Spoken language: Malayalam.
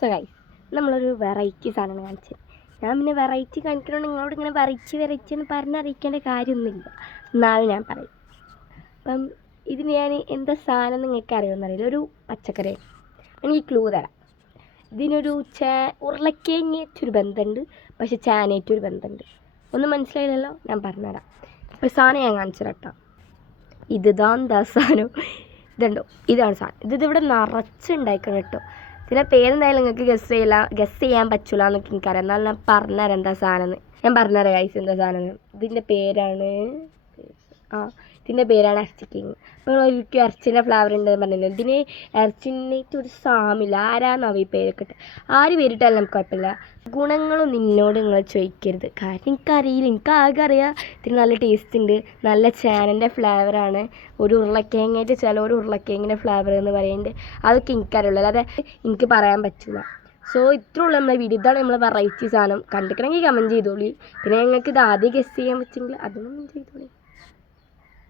സോ ഗൈസ് നമ്മളൊരു വെറൈറ്റി സാധനമാണ് കാണിച്ചത് ഞാൻ പിന്നെ വെറൈറ്റി കാണിക്കണമെങ്കിൽ നിങ്ങളോട് ഇങ്ങനെ വെറൈറ്റി വെറൈറ്റി എന്ന് പറഞ്ഞറിയിക്കേണ്ട കാര്യമൊന്നുമില്ല. എന്നാലും ഞാൻ പറയും. അപ്പം ഇതിന് ഞാൻ എന്താ സാധനം നിങ്ങൾക്ക് അറിയുമെന്നറിയില്ല. ഒരു പച്ചക്കറി. എനിക്ക് ക്ലൂ തരാം. ഇതിനൊരു ചേ ഉരുളക്കേങ്ങേറ്റൊരു ബന്ധമുണ്ട്. പക്ഷെ ചാനേറ്റൊരു ബന്ധമുണ്ട്. ഒന്നും മനസ്സിലായില്ലല്ലോ? ഞാൻ പറഞ്ഞുതരാം അപ്പോൾ സാധനം ഞാൻ കാണിച്ചു തരാം ഇതാ എന്താ സാധനം? ഇതുണ്ടോ? ഇതാണ് സാധനം. ഇത് നിറച്ചുണ്ടായിക്കണം കേട്ടോ. ഇതിന്റെ പേരെന്തായാലും നിങ്ങൾക്ക് ഗസ് ചെയ്യില്ല ഗസ് ചെയ്യാൻ പറ്റില്ല എന്നൊക്കെ എനിക്കറിയാം എന്നാലും ഞാൻ പറഞ്ഞുതരാം എന്താ സാധനം ഞാൻ പറഞ്ഞുതരാം ഗൈസ് എന്താ സാധനം. ഇതിന്റെ പേരാണ് ആ ഇതിന്റെ പേരാണ് ഇറച്ചി കിങ്. അപ്പോൾ ഒരിക്കലും ഇറച്ചിന്റെ ഫ്ലേവർ ഉണ്ടെന്ന് പറഞ്ഞില്ല? ഇതിന് ഇറച്ചിനായിട്ട് ഒരു സാമില്ല. ആരാന്നാവും ഈ പേരൊക്കെ ആര് പേരിട്ടാലും നമുക്ക് കുഴപ്പമില്ല. ഗുണങ്ങളും നിന്നോട് നിങ്ങൾ ചോദിക്കരുത്. കാരണം എനിക്കറിയില്ല. എനിക്ക് ആകെ അറിയാം. ഇതിന് നല്ല ടേസ്റ്റ് ഉണ്ട്. നല്ല ചേനന്റെ ഫ്ലേവറാണ് ഒരു ഉരുളക്കിഴങ്ങായിട്ട് ചില ഒരു ഉരുളക്കിഴങ്ങിന്റെ ഫ്ലേവർ എന്ന് പറയുന്നുണ്ട് അതൊക്കെ എനിക്കറിയുള്ളൂ. അല്ലാതെ എനിക്ക് പറയാൻ പറ്റില്ല സോ ഇത്രേ ഉള്ളൂ നമ്മളെ വീഡിയോ ഇതാണ് നമ്മളെ വെറൈറ്റി സാധനം. കണ്ടിക്കണമെങ്കിൽ കമന്റ് ചെയ്തോളി. പിന്നെ ഞങ്ങൾക്ക് ഇത് ആദ്യം ഗസ് ചെയ്യാൻ പറ്റുമെങ്കിൽ അതൊന്നും ചെയ്തോളി.